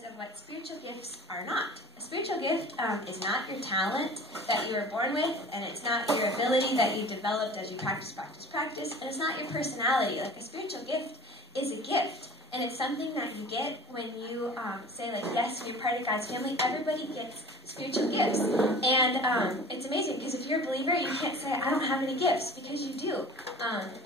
because of what spiritual gifts are not. A spiritual gift is not your talent that you were born with, and it's not your ability that you developed as you practice, and it's not your personality. Like, a spiritual gift is a gift. And it's something that you get when you say, like, yes, you're part of God's family. Everybody gets spiritual gifts. And it's amazing, because if you're a believer, you can't say, I don't have any gifts, because you do.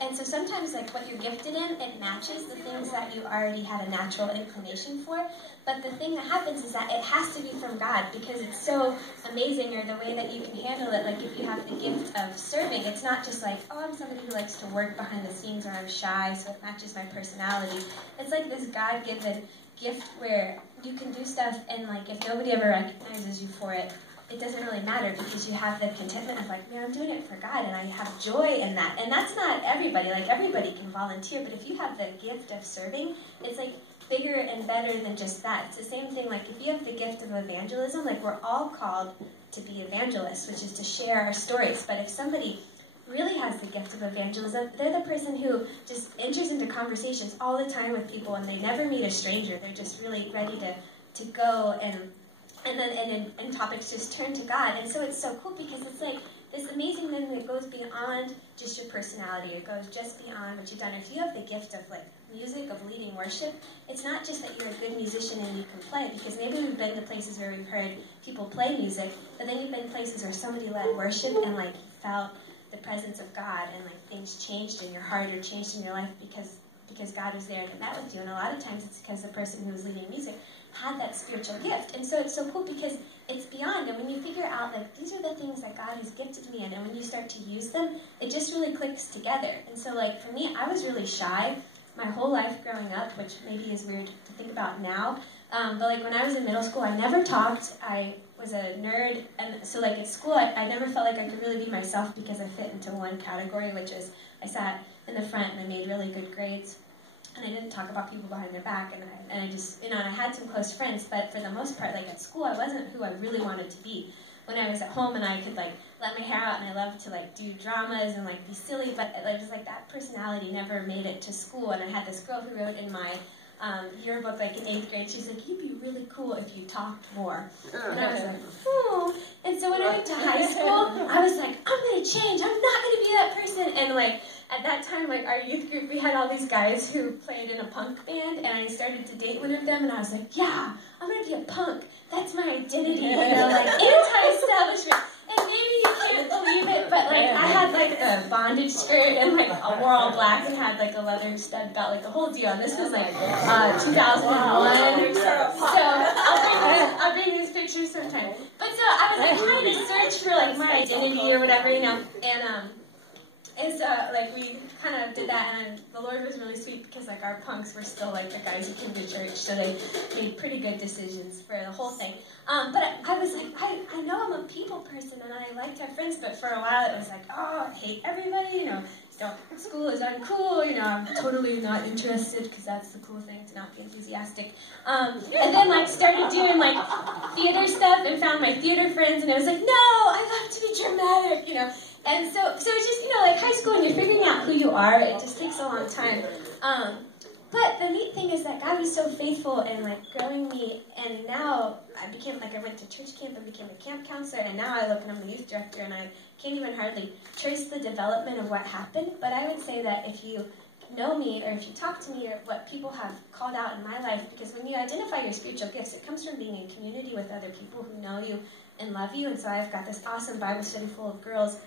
And so sometimes, like, what you're gifted in, it matches the things that you already had a natural inclination for. But the thing that happens is that it has to be from God, because it's so amazing, or the way that you can handle it. Like, if you have the gift of serving, it's not just like, oh, I'm somebody who likes to work behind the scenes, or I'm shy, so it matches my personality. It's like this God-given gift where you can do stuff, and, like, if nobody ever recognizes you for it, it doesn't really matter, because you have the contentment of, like, man, I'm doing it for God, and I have joy in that. And that's not everybody. Like, everybody can volunteer, but if you have the gift of serving, it's, like, bigger and better than just that. It's the same thing, like, if you have the gift of evangelism, like, we're all called to be evangelists, which is to share our stories. But if somebody really has the gift of evangelism, they're the person who just enters into conversations all the time with people, and they never meet a stranger. They're just really ready to go, and then topics just turn to God. And so it's so cool, because it's like this amazing thing that goes beyond just your personality. It goes just beyond what you've done. If you have the gift of, like, music, of leading worship, it's not just that you're a good musician and you can play, because maybe we've been to places where we've heard people play music, but then you've been places where somebody led worship, and, like, you felt the presence of God, and, like, things changed in your heart or changed in your life because God was there and met with you. And a lot of times it's because the person who was leading music had that spiritual gift. And so it's so cool, because it's beyond. And when you figure out, like, these are the things that God has gifted me in, and when you start to use them, it just really clicks together. And so, like, for me, I was really shy my whole life growing up, which maybe is weird to think about now. But, like, when I was in middle school, I never talked. I was a nerd, and so, like, at school, I never felt like I could really be myself, because I fit into one category, which is I sat in the front and I made really good grades, and I didn't talk about people behind their back, and I just, and I had some close friends, but for the most part, like, at school, I wasn't who I really wanted to be. When I was at home, and I could, like, let my hair out, and I loved to, like, do dramas and, like, be silly, but it was like that personality never made it to school. And I had this girl who wrote in my yearbook, like, in 8th grade, she's like, you'd be really cool if you talked more. And I was like, oh. And so when I went to high school, I was like, I'm going to change. I'm not going to be that person. And, like, at that time, like, our youth group, we had all these guys who played in a punk band, and I started to date one of them, and I was like, yeah, I'm going to be a punk. That's my identity, you know, like, anti-establishment. And maybe you can't believe it, but, like, I had, like, a bondage skirt, and, like, I wore all black and had, like, a leather stud belt, like, the whole deal. And this was, like, 2001. So I'll bring these pictures sometime. But so I was, like, trying to search for, like, my identity or whatever, you know, and so, like, we kind of did that, and the Lord was really sweet, because, like, our punks were still, like, the guys who came to church, so they made pretty good decisions for the whole thing. But I was like, I know I'm a people person, and I like to have friends, but for a while it was like, oh, I hate everybody, you know, school is uncool, you know, I'm totally not interested, because that's the cool thing, to not be enthusiastic. And then, like, started doing, like, theater stuff, and found my theater friends, and I was like, no, I love to be dramatic, you know. And so it's just, you know, like, high school, and you're figuring out who you are, it just takes a long time. But the neat thing is that God was so faithful in, like, growing me, and now I became, like, I went to church camp and became a camp counselor, and now I look and I'm the youth director, and I can't even hardly trace the development of what happened. But I would say that if you know me, or if you talk to me, or what people have called out in my life, because when you identify your spiritual gifts, it comes from being in community with other people who know you and love you. And so I've got this awesome Bible study full of girls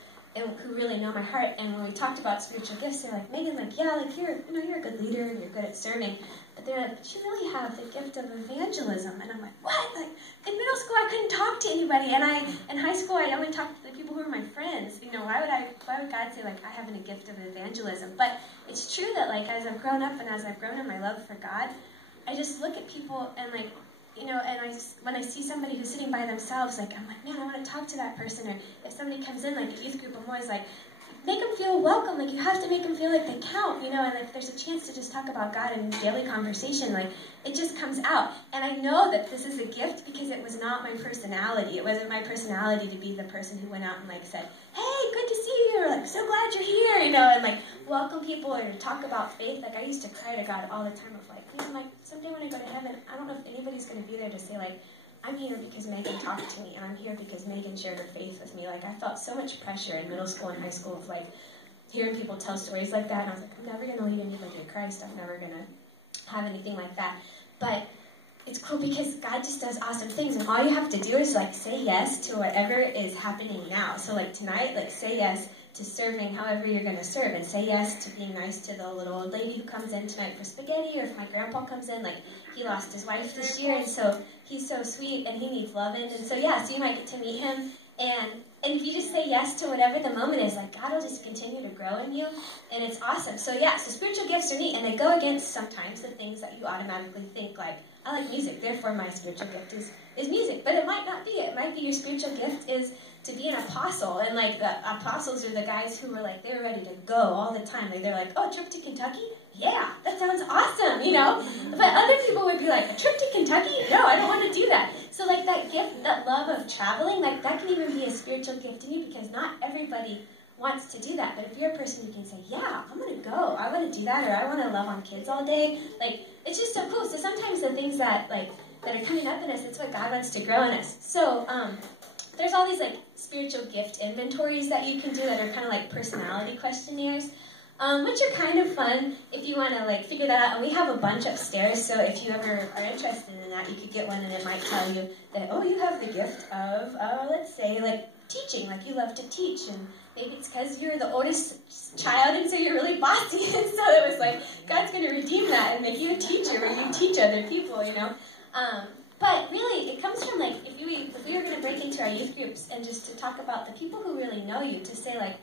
who really know my heart, and when we talked about spiritual gifts, they're like, Megan, like, yeah, like, you're a good leader, and you're good at serving, but they're like, but you really have the gift of evangelism. And I'm like, what? Like, in middle school, I couldn't talk to anybody, and in high school, I only talked to the people who were my friends. You know, why would God say, like, I have a gift of evangelism? But it's true that, like, as I've grown up and as I've grown in my love for God, I just look at people and, like, you know, and when I see somebody who's sitting by themselves, like, I'm like, man, I want to talk to that person. Or if somebody comes in, like a youth group, I'm always like, make them feel welcome. Like, you have to make them feel like they count, you know. And if there's a chance to just talk about God in daily conversation, like, it just comes out. And I know that this is a gift because it was not my personality. It wasn't my personality to be the person who went out and, like, said, hey, good to see you, or, like, so glad you're here, you know, and, like, welcome people or talk about faith. Like, I used to cry to God all the time of, like, man, like, someday when I go to heaven, I don't know if anybody's going to be there to say, like, I'm here because Megan talked to me, and I'm here because Megan shared her faith with me. Like, I felt so much pressure in middle school and high school of, like, hearing people tell stories like that, and I was like, I'm never going to lead anybody to Christ. I'm never going to have anything like that. But it's cool because God just does awesome things, and all you have to do is, like, say yes to whatever is happening now. So, like, tonight, like, say yes to serving however you're going to serve, and say yes to being nice to the little old lady who comes in tonight for spaghetti, or if my grandpa comes in, like, he lost his wife this year, and so he's so sweet, and he needs loving, and so, yeah, so you might get to meet him, and if you just say yes to whatever the moment is, like, God will just continue to grow in you, and it's awesome. So, yeah, so spiritual gifts are neat, and they go against sometimes the things that you automatically think, like, I like music, therefore my spiritual gift is music, but it might not be. It might be your spiritual gift is to be an apostle, and, like, the apostles are the guys who were, like, they were ready to go all the time. Like, they're like, oh, trip to Kentucky? Yeah, that sounds awesome, you know? But other people would be like, a trip to Kentucky? No, I don't want to do that. So, like, that gift, that love of traveling, like, that can even be a spiritual gift in you, because not everybody wants to do that. But if you're a person who can say, yeah, I'm going to go, I want to do that, or I want to love on kids all day, like, it's just so cool. So sometimes the things that, like, that are coming up in us, it's what God wants to grow in us. So, there's all these, like, spiritual gift inventories that you can do that are kind of like personality questionnaires, which are kind of fun if you want to, like, figure that out. And we have a bunch upstairs, so if you ever are interested in that, you could get one, and it might tell you that, oh, you have the gift of, let's say, like, teaching, like, you love to teach, and maybe it's because you're the oldest child, and so you're really bossy, and so it was like, God's going to redeem that and make you a teacher where you teach other people, you know. But really, it comes from, like, if we were going to break into our youth groups and just to talk about the people who really know you, to say, like,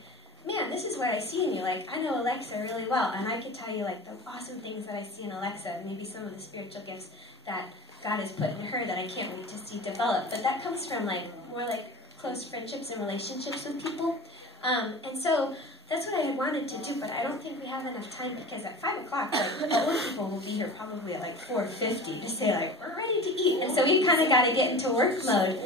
man, this is what I see in you. Like, I know Alexa really well, and I could tell you, like, the awesome things that I see in Alexa, and maybe some of the spiritual gifts that God has put in her that I can't wait to see develop. But that comes from, like, more, like, close friendships and relationships with people. And so that's what I had wanted to do, but I don't think we have enough time, because at 5 o'clock, like, the old people will be here probably at, like, 4:50 to say, like, we're ready to eat. And so we've kind of got to get into work mode.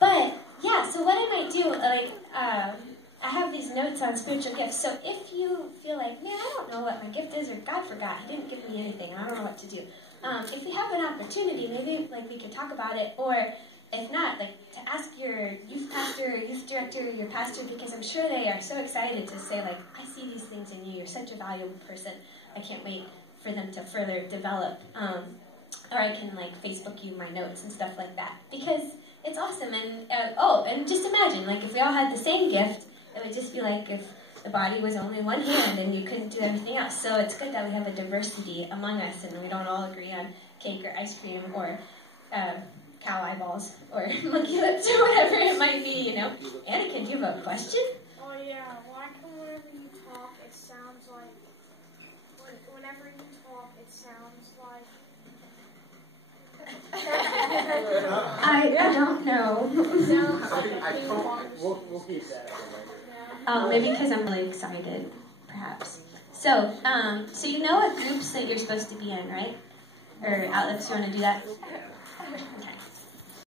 But, yeah, so what I might do, like, I have these notes on spiritual gifts. So if you feel like, man, I don't know what my gift is, or God forgot, He didn't give me anything, and I don't know what to do. If we have an opportunity, maybe, like, we could talk about it, or if not, like, to ask your youth pastor or youth director or your pastor, because I'm sure they are so excited to say, like, I see these things in you. You're such a valuable person. I can't wait for them to further develop. Or I can, like, Facebook you my notes and stuff like that, because it's awesome. And, and just imagine, like, if we all had the same gift, it would just be like if the body was only one hand and you couldn't do everything else. So it's good that we have a diversity among us, and we don't all agree on cake or ice cream or cow eyeballs or monkey lips or whatever it might be, you know. Anakin, do you have a question? Oh yeah, why come whenever you talk, it sounds like, whenever you talk, it sounds like... I don't know. It sounds like We'll keep that. Maybe because I'm really excited, perhaps. So you know what groups that you're supposed to be in, right? Or Alex, you want to do that? Okay.